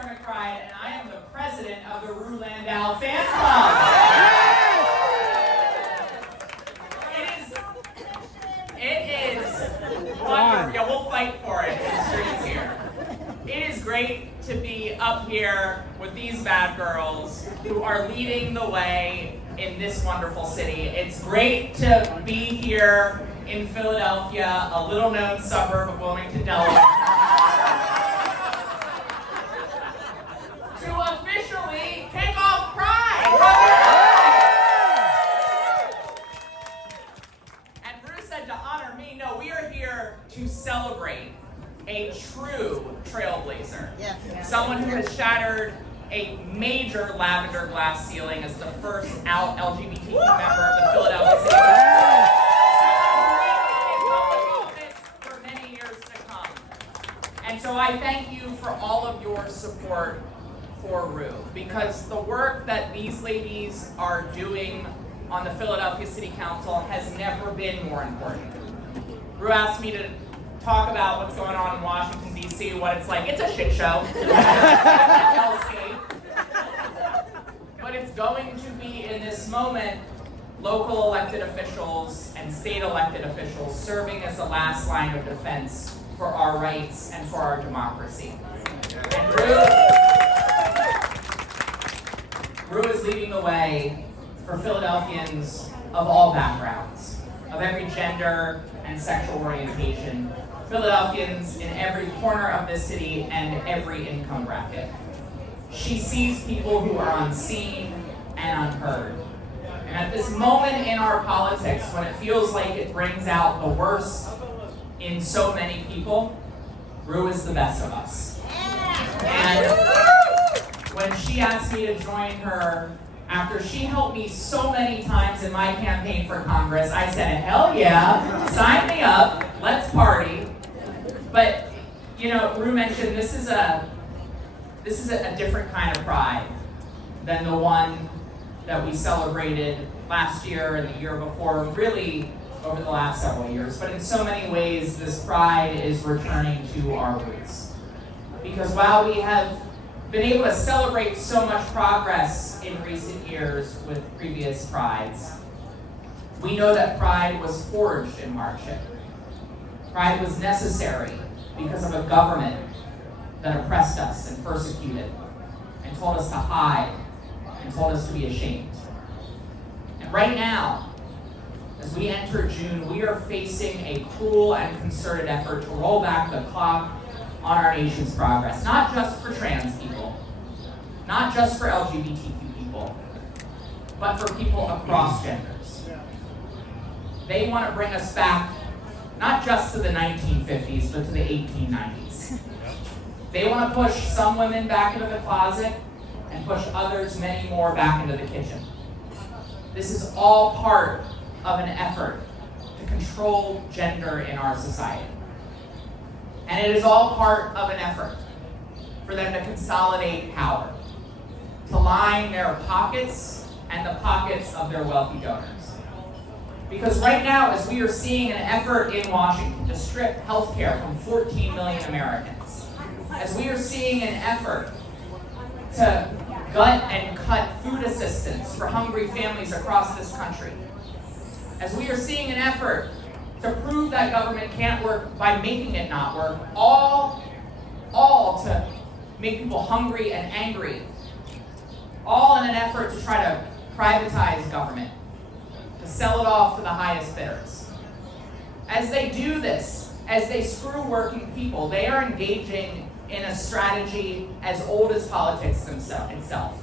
Sarah McBride, and I am the president of the Rue Landau Fan Club. It is wonderful. Yeah, we'll fight for it. History's here. It is great to be up here with these bad girls who are leading the way in this wonderful city. It's great to be here in Philadelphia, a little-known suburb of Wilmington, Delaware, to officially kick off Pride. And Bruce said to honor me, no, we are here to celebrate a true trailblazer. Yeah. Someone who has shattered a major lavender glass ceiling as the first out LGBTQ member of the Philadelphia City Council. For many years to come. And so I thank you for all of your support for Rue, because the work that these ladies are doing on the Philadelphia City Council has never been more important. Rue asked me to talk about what's going on in Washington, D.C., what it's like. It's a shit show. But it's going to be, in this moment, local elected officials and state elected officials serving as the last line of defense for our rights and for our democracy. And Rue is leading the way for Philadelphians of all backgrounds, of every gender and sexual orientation, Philadelphians in every corner of this city and every income bracket. She sees people who are unseen and unheard. And at this moment in our politics, when it feels like it brings out the worst in so many people, Rue is the best of us. And when she asked me to join her, after she helped me so many times in my campaign for Congress, I said, hell yeah, sign me up, let's party. But, you know, Rue mentioned this is a different kind of pride than the one that we celebrated last year and the year before, really over the last several years. But in so many ways, this pride is returning to our roots. Because while we have been able to celebrate so much progress in recent years with previous prides, we know that pride was forged in hardship. Pride was necessary because of a government that oppressed us and persecuted and told us to hide and told us to be ashamed. And right now, as we enter June, we are facing a cruel and concerted effort to roll back the clock on our nation's progress, not just for trans people, not just for LGBTQ people, but for people across genders. They want to bring us back not just to the 1950s, but to the 1890s. They want to push some women back into the closet and push others, many more, back into the kitchen. This is all part of an effort to control gender in our society. And it is all part of an effort for them to consolidate power, to line their pockets and the pockets of their wealthy donors. Because right now, as we are seeing an effort in Washington to strip health care from 14 million Americans, as we are seeing an effort to gut and cut food assistance for hungry families across this country, as we are seeing an effort to prove that government can't work by making it not work, all to make people hungry and angry, all in an effort to try to privatize government, to sell it off to the highest bidders. As they do this, as they screw working people, they are engaging in a strategy as old as politics itself.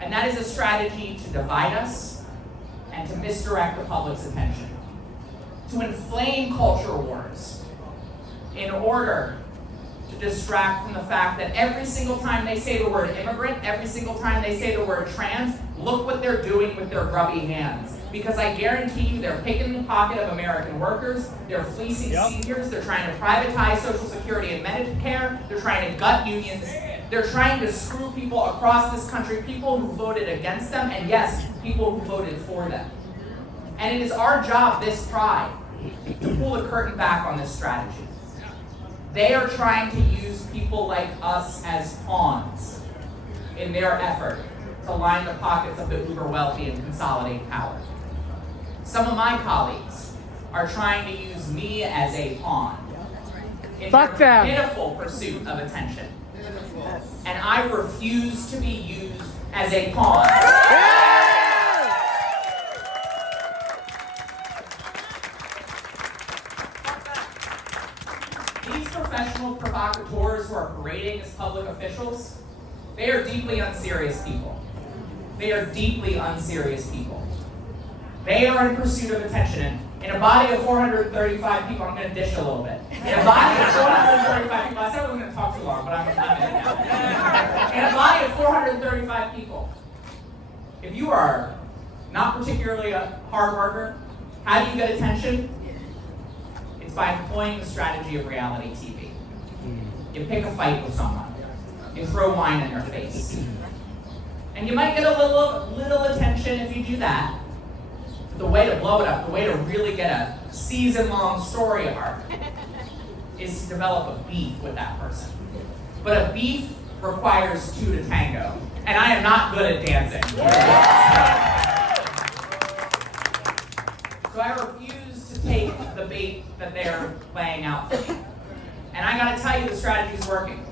And that is a strategy to divide us and to misdirect the public's attention, to inflame culture wars in order to distract from the fact that every single time they say the word immigrant, every single time they say the word trans, look what they're doing with their grubby hands. Because I guarantee you they're picking the pocket of American workers, they're fleecing seniors, they're trying to privatize Social Security and Medicare, they're trying to gut unions, they're trying to screw people across this country, people who voted against them, and yes, people who voted for them. And it is our job, this Pride, to pull the curtain back on this strategy. They are trying to use people like us as pawns in their effort to line the pockets of the uber wealthy and consolidate power. Some of my colleagues are trying to use me as a pawn in Fuck their them. pitiful pursuit of attention. And I refuse to be used as a pawn. These professional provocateurs who are parading as public officials, they are deeply unserious people. They are deeply unserious people. They are in pursuit of attention. In a body of 435 people, I'm going to dish a little bit. In a body of 435 people, I said I wasn't going to talk too long, but I'm in it now. In a body of 435 people, if you are not particularly a hard worker, how do you get attention? It's by employing the strategy of reality TV. You pick a fight with someone. You throw wine in their face. And you might get a little attention if you do that. The way to blow it up, the way to really get a season-long story arc is to develop a beef with that person. But a beef requires two to tango. And I am not good at dancing. So I refuse to take the bait that they're laying out for me. And I gotta tell you, the strategy's working.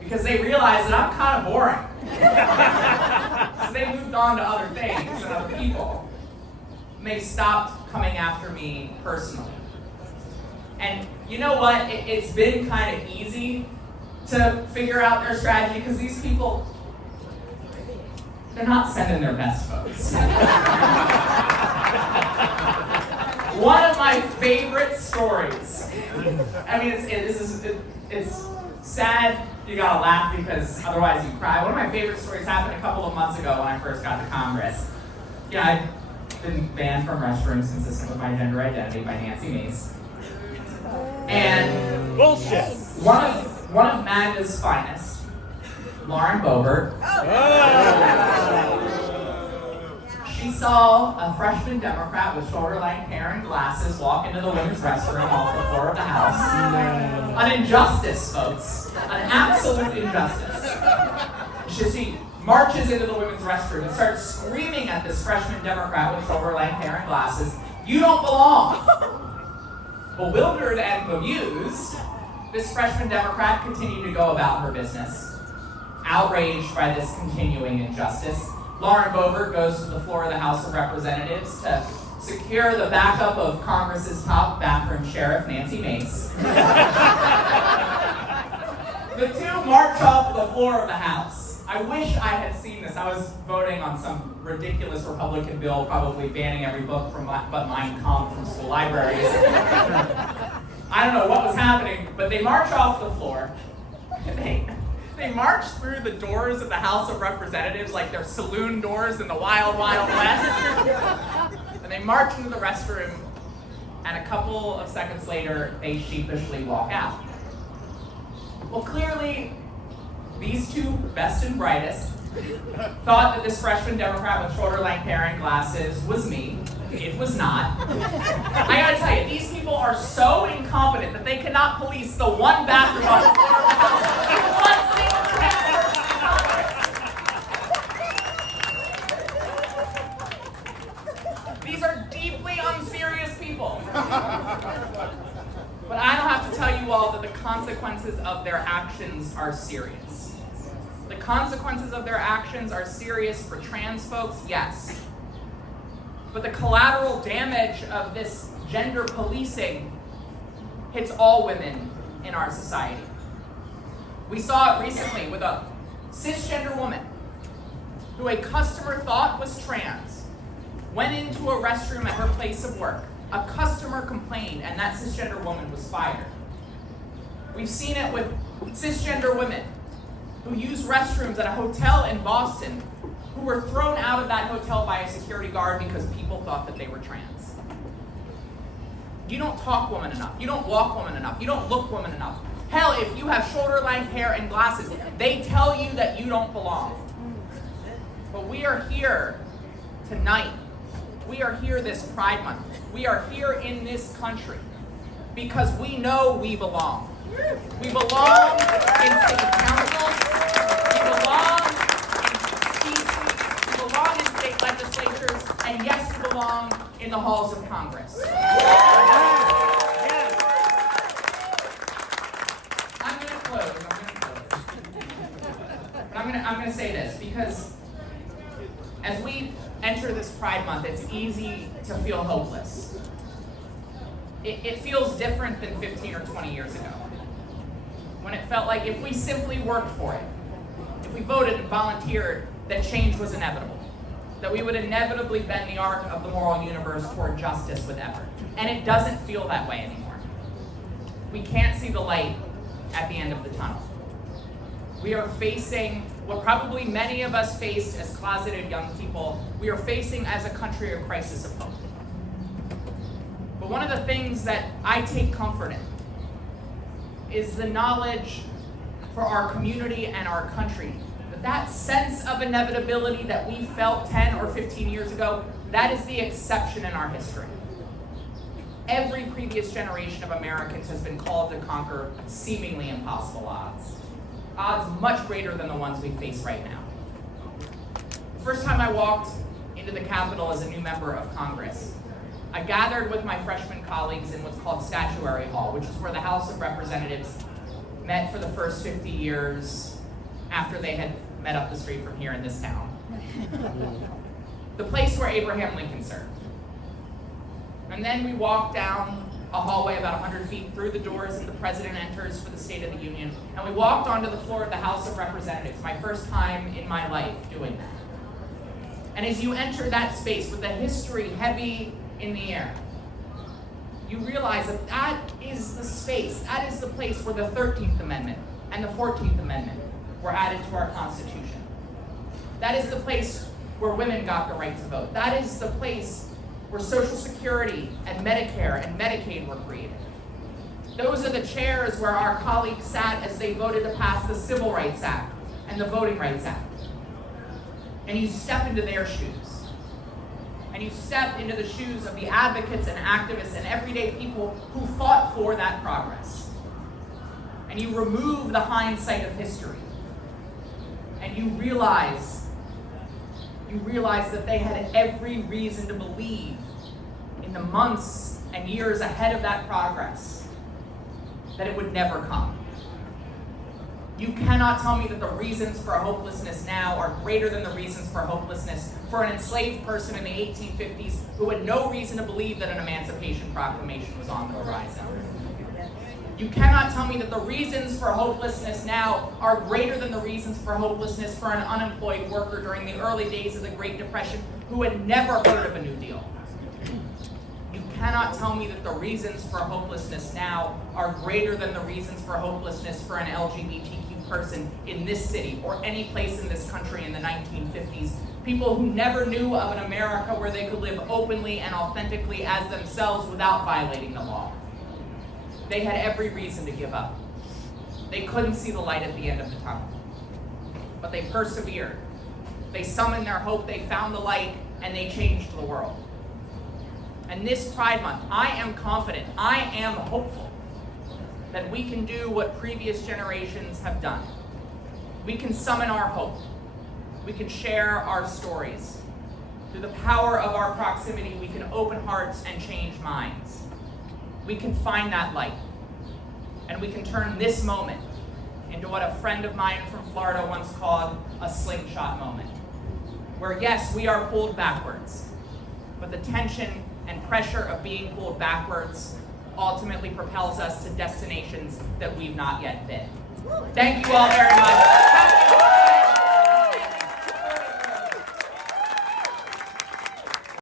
Because they realize that I'm kind of boring. So they moved on to other things and other people. And they stopped coming after me personally. And you know what? It's been kind of easy to figure out their strategy because these people, they're not sending their best votes. One of my favorite stories. I mean, it's sad. You gotta laugh because otherwise you cry. One of my favorite stories happened a couple of months ago when I first got to Congress. You know, I've been banned from restrooms consistent with my gender identity by Nancy Mace. And Bullshit. one of MAGA's finest, Lauren Boebert, she saw a freshman Democrat with shoulder-length hair and glasses walk into the women's restroom off the floor of the House. An injustice, folks. An absolute injustice. She marches into the women's restroom and starts screaming at this freshman Democrat with shoulder-length hair and glasses, "You don't belong!" Bewildered and bemused, this freshman Democrat continued to go about her business. Outraged by this continuing injustice, Lauren Boebert goes to the floor of the House of Representatives to secure the backup of Congress's top bathroom sheriff, Nancy Mace. The two march off the floor of the House. I wish I had seen this. I was voting on some ridiculous Republican bill, probably banning every book from but Mein Kampf from school libraries. I don't know what was happening, but they march off the floor. They march through the doors of the House of Representatives like they're saloon doors in the Wild Wild West. And they march into the restroom, and a couple of seconds later, they sheepishly walk out. Well, clearly, these two best and brightest thought that this freshman Democrat with shoulder-length hair and glasses was me. It was not. I gotta tell you, these people are so incompetent that they cannot police the one bathroom on the floor of the House in one single transfer. These are deeply unserious people. But I don't have to tell you all that the consequences of their actions are serious. The consequences of their actions are serious for trans folks, yes. But the collateral damage of this gender policing hits all women in our society. We saw it recently with a cisgender woman who a customer thought was trans, went into a restroom at her place of work. A customer complained, and that cisgender woman was fired. We've seen it with cisgender women who use restrooms at a hotel in Boston who were thrown out of that hotel by a security guard because people thought that they were trans. You don't talk woman enough. You don't walk woman enough. You don't look woman enough. Hell, if you have shoulder-length hair and glasses, they tell you that you don't belong. But we are here tonight. We are here this Pride Month. We are here in this country because we know we belong. We belong in city councils. We belong I'm gonna say this because as we enter this Pride Month, it's easy to feel hopeless. It feels different than 15 or 20 years ago, when it felt like if we simply worked for it, if we voted and volunteered, that change was inevitable, that we would inevitably bend the arc of the moral universe toward justice with effort. And it doesn't feel that way anymore. We can't see the light at the end of the tunnel. We are facing what probably many of us faced as closeted young people. We are facing as a country a crisis of hope. But one of the things that I take comfort in is the knowledge for our community and our country that sense of inevitability that we felt 10 or 15 years ago, that is the exception in our history. Every previous generation of Americans has been called to conquer seemingly impossible odds. Odds much greater than the ones we face right now. The first time I walked into the Capitol as a new member of Congress, I gathered with my freshman colleagues in what's called Statuary Hall, which is where the House of Representatives met for the first 50 years after they had met up the street from here in this town. The place where Abraham Lincoln served. And then we walked down a hallway about 100 feet through the doors and the president enters for the State of the Union. And we walked onto the floor of the House of Representatives, my first time in my life doing that. And as you enter that space with the history heavy in the air, you realize that that is the space, that is the place where the 13th Amendment and the 14th Amendment were added to our Constitution. That is the place where women got the right to vote. That is the place where Social Security and Medicare and Medicaid were created. Those are the chairs where our colleagues sat as they voted to pass the Civil Rights Act and the Voting Rights Act. And you step into their shoes. And you step into the shoes of the advocates and activists and everyday people who fought for that progress. And you remove the hindsight of history. And you realize that they had every reason to believe in the months and years ahead of that progress that it would never come. You cannot tell me that the reasons for hopelessness now are greater than the reasons for hopelessness for an enslaved person in the 1850s who had no reason to believe that an Emancipation Proclamation was on the horizon. You cannot tell me that the reasons for hopelessness now are greater than the reasons for hopelessness for an unemployed worker during the early days of the Great Depression who had never heard of a New Deal. You cannot tell me that the reasons for hopelessness now are greater than the reasons for hopelessness for an LGBTQ person in this city or any place in this country in the 1950s. People who never knew of an America where they could live openly and authentically as themselves without violating the law. They had every reason to give up. They couldn't see the light at the end of the tunnel. But they persevered. They summoned their hope, they found the light, and they changed the world. And this Pride Month, I am confident, I am hopeful that we can do what previous generations have done. We can summon our hope. We can share our stories. Through the power of our proximity, we can open hearts and change minds. We can find that light. And we can turn this moment into what a friend of mine from Florida once called a slingshot moment. Where yes, we are pulled backwards, but the tension and pressure of being pulled backwards ultimately propels us to destinations that we've not yet been. Thank you all very much.